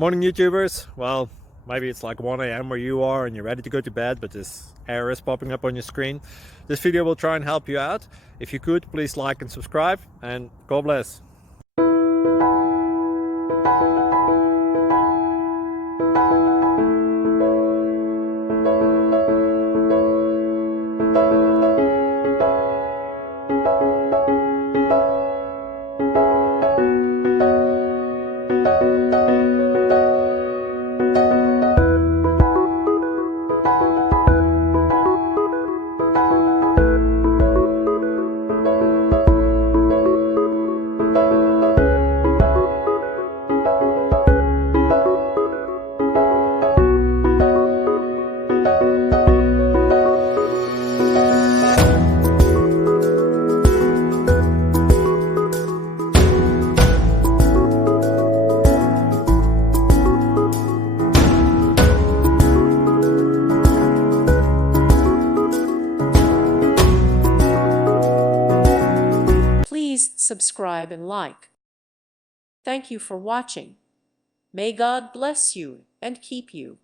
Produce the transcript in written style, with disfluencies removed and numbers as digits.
Morning YouTubers. Well, maybe it's like 1 a.m. where you are and you're ready to go to bed, but this error is popping up on your screen. This video will try and help you out. If you could, please like and subscribe, and God bless. Please subscribe and like. Thank you for watching. May God bless you and keep you.